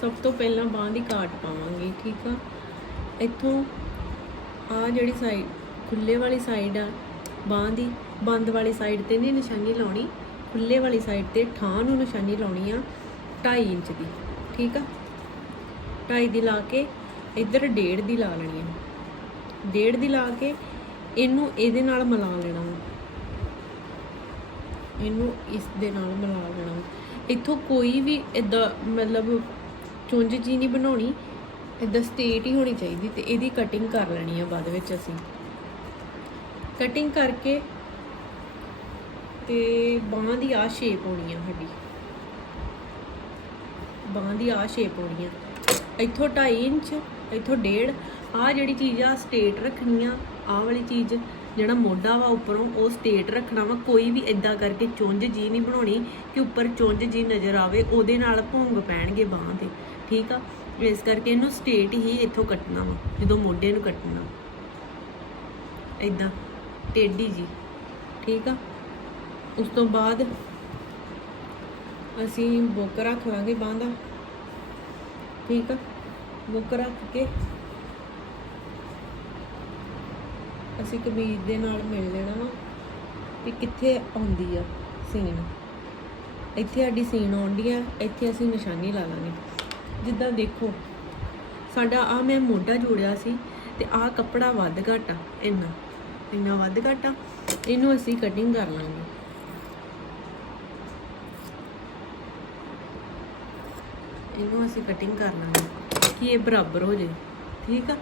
ਸਭ ਤੋਂ ਪਹਿਲਾਂ ਬਾਂਹ ਦੀ ਕਾਟ ਪਾਵਾਂਗੇ, ਠੀਕ ਆ? ਇੱਥੋਂ ਆ ਜਿਹੜੀ ਸਾਈਡ ਖੁੱਲੇ ਵਾਲੀ ਸਾਈਡ ਆ, ਬਾਂਹ ਦੀ, ਬੰਦ ਵਾਲੀ ਸਾਈਡ ਤੇ ਨਹੀਂ ਨਿਸ਼ਾਨੀ ਲਾਉਣੀ, ਖੁੱਲੇ ਵਾਲੀ ਸਾਈਡ ਤੇ ਠਾਹ ਨੂੰ ਨਿਸ਼ਾਨੀ ਲਾਉਣੀ ਆ 2.5 ਇੰਚ ਦੀ, ਠੀਕ ਆ? 2.5 ਦੀ ਲਾ ਕੇ ਇੱਧਰ 1.5 ਦੀ ਲਾ ਲੈਣੀ ਆ। 1.5 ਦੀ ਲਾ ਕੇ ਇਹਨੂੰ ਇਹਦੇ ਨਾਲ ਮਿਲਾ ਲੈਣਾ ਵਾ। ਇਹਨੂੰ ਇਸ ਦੇ ਨਾਲ ਮਿਲਾ ਲੈਣਾ ਵਾ। ਇੱਥੋਂ ਕੋਈ ਵੀ ਇਦਾਂ ਮਤਲਬ ਚੁੰਝ ਜੀ ਨਹੀਂ ਬਣਾਉਣੀ ਇਦਾਂ ਸਟੇਟ ਹੀ ਹੋਣੀ ਚਾਹੀਦੀ ਤੇ ਇਹਦੀ ਕਟਿੰਗ ਕਰ ਲੈਣੀ ਆ ਬਾਅਦ ਵਿੱਚ ਅਸੀਂ। ਕਟਿੰਗ ਕਰਕੇ ਤੇ ਬਾਹਾਂ ਦੀ ਆ ਸ਼ੇਪ ਹੋਣੀ ਆ ਸਾਡੀ। ਬਾਹਾਂ ਦੀ ਆ ਸ਼ੇਪ ਹੋਣੀ ਆ। ਇੱਥੋਂ 2.5 ਇੰਚ, ਇੱਥੋਂ 1.5 ਆ ਜਿਹੜੀ ਚੀਜ਼ ਆ ਸਟੇਟ ਰੱਖਣੀ ਆ, ਆਹ ਵਾਲੀ ਚੀਜ਼ ਜਿਹੜਾ ਮੋਢਾ ਵਾ ਉੱਪਰੋਂ, ਉਹ ਸਟੇਟ ਰੱਖਣਾ ਵਾ। ਕੋਈ ਵੀ ਇਦਾਂ ਕਰਕੇ ਚੁੰਝ ਜੀ ਨਹੀਂ ਬਣਾਉਣੀ ਕਿ ਉੱਪਰ ਚੁੰਝ ਜੀ ਨਜ਼ਰ ਆਵੇ, ਉਹਦੇ ਨਾਲ ਭੁੰਗ ਪੈਣਗੇ ਬਾਹਾਂ ਤੇ। ਠੀਕ ਆ? ਇਸ ਕਰਕੇ ਇਹਨੂੰ ਸਟੇਟ ਹੀ ਇੱਥੋਂ ਕੱਟਣਾ ਵਾ, ਜਦੋਂ ਮੋਢੇ ਨੂੰ ਕੱਟਣਾ। ਇਦਾਂ ਟੇਢੀ ਜੀ, ਠੀਕ ਆ? ਉਸ ਤੋਂ ਬਾਅਦ ਅਸੀਂ ਬੁੱਕ ਰੱਖ ਲਾਂਗੇ ਬਾਂਹ ਦਾ, ਠੀਕ ਆ? ਬੁੱਕ ਰੱਖ ਕੇ ਅਸੀਂ ਕਬੀਰ ਦੇ ਨਾਲ ਮਿਲ ਲੈਣਾ ਵਾ ਵੀ ਕਿੱਥੇ ਆਉਂਦੀ ਆ ਸੀਨ। ਇੱਥੇ ਸਾਡੀ ਸੀਨ ਆਉਂਦੀ ਆ, ਇੱਥੇ ਅਸੀਂ ਨਿਸ਼ਾਨੀ ਲਾ ਲਾਂਗੇ। ਜਿੱਦਾਂ ਦੇਖੋ, ਸਾਡਾ ਆ ਮੈਂ ਮੋਢਾ ਜੋੜਿਆ ਸੀ ਤੇ ਆ ਕੱਪੜਾ ਵੱਧ ਘੱਟ ਆ, ਇੰਨਾ ਇੰਨਾ ਵੱਧ ਘੱਟ ਆ, ਇਹਨੂੰ ਅਸੀਂ ਕਟਿੰਗ ਕਰ ਲਾਂਗੇ। ਇਹਨੂੰ ਅਸੀਂ ਕਟਿੰਗ ਕਰ ਲਾਂਗੇ, ਕਿ ਇਹ ਬਰਾਬਰ ਹੋ ਜਾਏ ਠੀਕ ਆ?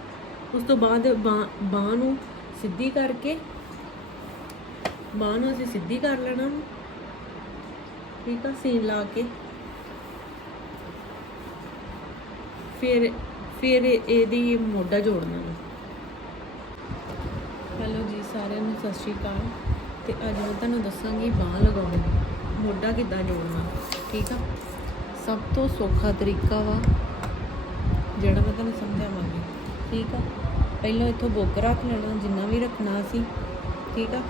ਉਸ ਤੋਂ ਬਾਅਦ ਬਾਂਹ ਬਾਂਹ ਨੂੰ ਸਿੱਧੀ ਕਰਕੇ, ਬਾਂਹ ਨੂੰ ਅਸੀਂ ਸਿੱਧੀ ਕਰ ਲੈਣਾ ਠੀਕ ਆ? ਸੀਨ ਲਾ ਕੇ। ਫਿਰ ਫਿਰ ਇਹਦੀ ਮੋਢਾ ਜੋੜਨਾ ਵਾ। ਹੈਲੋ ਜੀ, ਸਾਰਿਆਂ ਨੂੰ ਸਤਿ ਸ਼੍ਰੀ ਅਕਾਲ। ਤੇ ਅੱਜ ਮੈਂ ਤੁਹਾਨੂੰ ਦੱਸਾਂਗੀ ਬਾਂਹ ਲਗਾਉਣੀ ਮੋਢਾ ਕਿੱਦਾਂ ਜੋੜਨਾ, ਠੀਕ ਆ? ਸਭ ਤੋਂ ਸੌਖਾ ਤਰੀਕਾ ਵਾ, ਜਿਹੜਾ ਮੈਂ ਤੁਹਾਨੂੰ ਸਮਝਾਵਾਂਗੀ, ਠੀਕ ਆ? ਪਹਿਲਾਂ ਇੱਥੋਂ ਬੁੱਕ ਰੱਖ ਲੈਣਾ, ਜਿੰਨਾ ਵੀ ਰੱਖਣਾ ਸੀ, ਠੀਕ ਆ?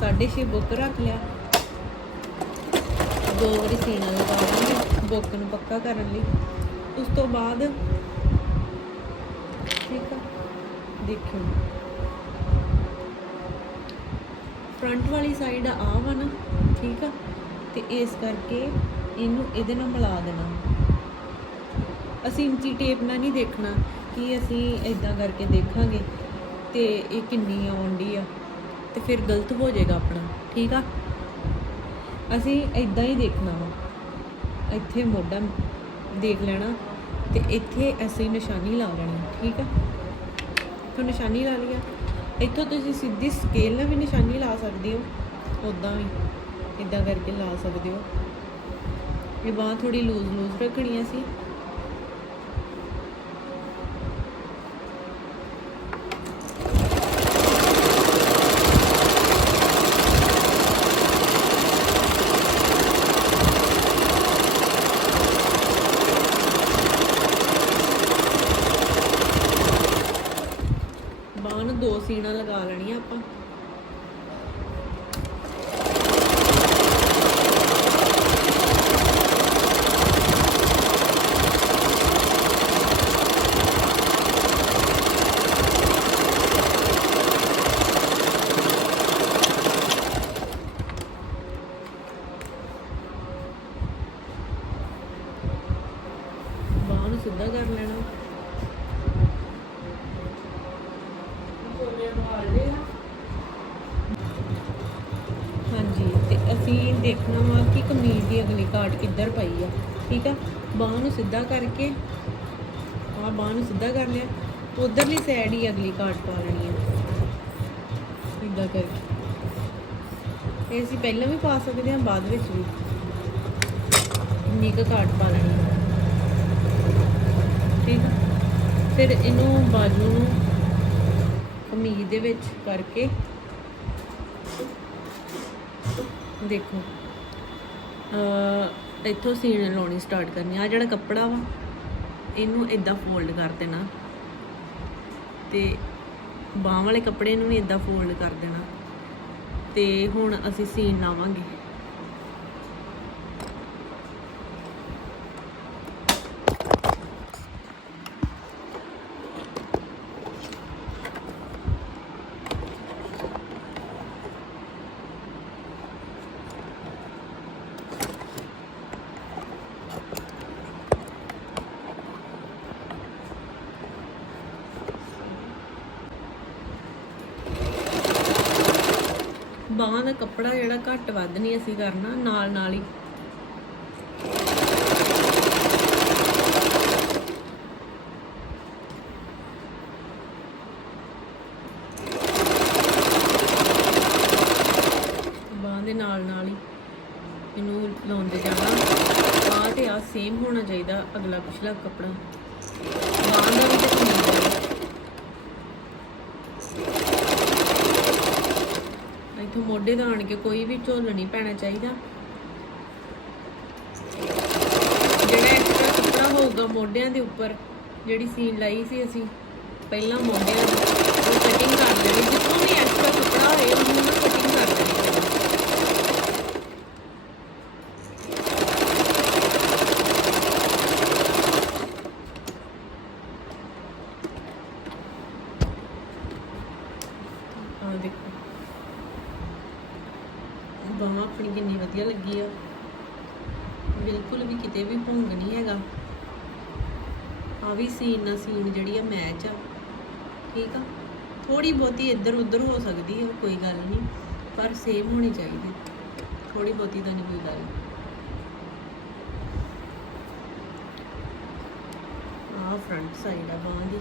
6.5 ਬੁੱਕ ਰੱਖ ਲਿਆ। ਦੋ ਵਾਰੀ ਸੀਨਾ ਲਗਾ ਲਾਂਗੇ, ਬੁੱਕ ਨੂੰ ਪੱਕਾ ਕਰਨ ਲਈ। ਉਸ ਤੋਂ ਬਾਅਦ ਠੀਕ ਆ, ਦੇਖਿਓ। ਫਰੰਟ ਵਾਲੀ ਸਾਈਡ ਆ ਵਾ ਨਾ, ਠੀਕ ਆ, ਤੇ ਇਸ ਕਰਕੇ ਇਹਨੂੰ ਇਹਦੇ ਨਾਲ ਮਿਲਾ ਦੇਣਾ। ਅਸੀਂ ਇੰਚੀ ਟੇਪ ਨਾਲ ਨਹੀਂ ਦੇਖਣਾ ਕਿ ਅਸੀਂ ਇਦਾਂ ਕਰਕੇ ਦੇਖਾਂਗੇ ਤੇ ਇਹ ਕਿੰਨੀ ਆਉਂਦੀ ਆ, ਤੇ ਫਿਰ ਗਲਤ ਹੋ ਜਾਏਗਾ ਆਪਣਾ, ਠੀਕ ਆ? ਅਸੀਂ ਇਦਾਂ ਹੀ ਦੇਖਣਾ ਵਾ। ਇੱਥੇ ਮੋਢਾ ਦੇਖ ਲੈਣਾ ਤੇ ਇੱਥੇ ਅਸੀਂ ਨਿਸ਼ਾਨੀ ਲਾ ਲੈਣੀ, ਠੀਕ ਆ ਤੋਂ ਨਿਸ਼ਾਨੀ ਲਾ ਲਿਆ ਇੱਥੋਂ ਤੁਸੀਂ ਸਿੱਧੀ ਸਕੇਲ ਨਾਲ ਵੀ ਨਿਸ਼ਾਨੀ ਲਾ ਸਕਦੇ ਹੋ ਉਦਾਂ ਵੀ ਇਦਾਂ ਕਰਕੇ ਲਾ ਸਕਦੇ ਹੋ। ਇਹ ਬਾਹ ਥੋੜੀ ਲੂਜ਼ ਲੂਜ਼ ਰੱਖਣੀ ਆ ਸੀ ਬਾਹ ਨੂੰ ਦੋ ਸੀਣਾ ਲਗਾ ਲੈਣੀਆਂ ਆਪਾਂ ਬਾਹ ਨੂੰ ਸਿੱਧਾ ਕਰ ਲੈਣਾ ਹਾਂਜੀ, ਤੇ ਅਸੀਂ ਦੇਖਣਾ ਵਾ ਕਿ ਕਮੀਜ਼ ਦੀ ਅਗਲੀ ਕਾਟ ਕਿੱਧਰ ਪਈ ਆ। ਠੀਕ ਆ? ਬਾਹ ਨੂੰ ਸਿੱਧਾ ਕਰਕੇ ਆ ਬਾਹ ਨੂੰ ਸਿੱਧਾ ਕਰ ਲਿਆ। ਉਧਰਲੀ ਸਾਈਡ ਹੀ ਅਗਲੀ ਕਾਟ ਪਾ ਲੈਣੀ ਆ। ਇਦਾਂ ਕਰਕੇ। ਇਹ ਅਸੀਂ ਪਹਿਲਾਂ ਵੀ ਪਾ ਸਕਦੇ ਹਾਂ, ਬਾਅਦ ਵਿੱਚ ਵੀ। ਇੰਨੀ ਕੁ ਕਾਟ ਪਾ ਲੈਣੀ ਆ। ਠੀਕ ਫਿਰ ਇਹਨੂੰ ਬਾਜੂ ਨੂੰ ਕਮੀਜ਼ ਦੇ ਵਿੱਚ ਕਰਕੇ ਦੇਖੋ। ਅ ਇੱਥੋਂ ਸੀਣ ਲਾਉਣੀ ਸਟਾਰਟ ਕਰਨੀ। ਆ ਜਿਹੜਾ ਕੱਪੜਾ ਵਾ, ਇਹਨੂੰ ਇਦਾਂ ਫੋਲਡ ਕਰ ਦੇਣਾ ਤੇ ਬਾਹਾਂ ਵਾਲੇ ਕੱਪੜੇ ਨੂੰ ਵੀ ਇਦਾਂ ਫੋਲਡ ਕਰ ਦੇਣਾ ਤੇ ਹੁਣ ਅਸੀਂ ਸੀਨ ਲਾਵਾਂਗੇ। ਬਾਹਾਂ ਦਾ ਕੱਪੜਾ ਜਿਹੜਾ ਘੱਟ ਵੱਧ ਨਹੀਂ ਅਸੀਂ ਕਰਨਾ, ਨਾਲ ਨਾਲ ਹੀ। ਬਾਹਾਂ ਦੇ ਨਾਲ ਨਾਲ ਹੀ ਇਹਨੂੰ ਲਾਉਂਦੇ ਜਾਣਾ। ਆਹ ਤੇ ਆ ਸੇਮ ਹੋਣਾ ਚਾਹੀਦਾ, ਅਗਲਾ ਪਿਛਲਾ ਕੱਪੜਾ ਬਾਹਾਂ ਦਾ ਵੀ ਤੇ ਕਮੀਜ਼ ਦਾ ਵੀ। ਮੋਢੇ ਦਾ ਆਣ ਕੇ ਕੋਈ ਵੀ ਝੋਲ ਨਹੀਂ ਪੈਣਾ ਚਾਹੀਦਾ ਜਿਹੜਾ ਐਕਸਟਰਾ ਕੱਪੜਾ ਹੋਊਗਾ ਮੋਢਿਆਂ ਦੇ ਉੱਪਰ, ਜਿਹੜੀ ਸੀਨ ਲਾਈ ਸੀ ਅਸੀਂ, ਪਹਿਲਾਂ ਮੋਢਿਆਂ ਦੀ, ਉਹ ਕਟਿੰਗ ਕਰ ਲੈਣੀ ਜਿੱਥੋਂ ਵੀ ਐਕਸਟਰਾ ਕੱਪੜਾ ਹੋਏ, ਉਹਨੂੰ ਕਟਿੰਗ ਕਰ ਲੈਣੀ ਆ ਦੇਖੋ ਬਾਹਾਂ ਆਪਣੀ ਕਿੰਨੀ ਵਧੀਆ ਲੱਗੀ ਆ। ਬਿਲਕੁਲ ਵੀ ਕਿਤੇ ਵੀ ਭੁੰਗ ਨਹੀਂ ਹੈਗਾ। ਆ ਵੀ ਸੀਨ ਨਾਲ ਸੀਨ ਜਿਹੜੀ ਆ ਮੈਚ ਆ। ਠੀਕ ਆ? ਥੋੜੀ ਬਹੁਤੀ ਇੱਧਰ ਉੱਧਰ ਹੋ ਸਕਦੀ ਹੈ ਕੋਈ ਗੱਲ ਨਹੀਂ। ਪਰ ਸੇਮ ਹੋਣੀ ਚਾਹੀਦੀ। ਥੋੜੀ ਬਹੁਤੀ ਤਾਂ ਨਹੀਂ ਕੋਈ ਗੱਲ। ਆ ਫਰੰਟ ਸਾਈਡ ਆ ਬਾਹਾਂ ਦੀ।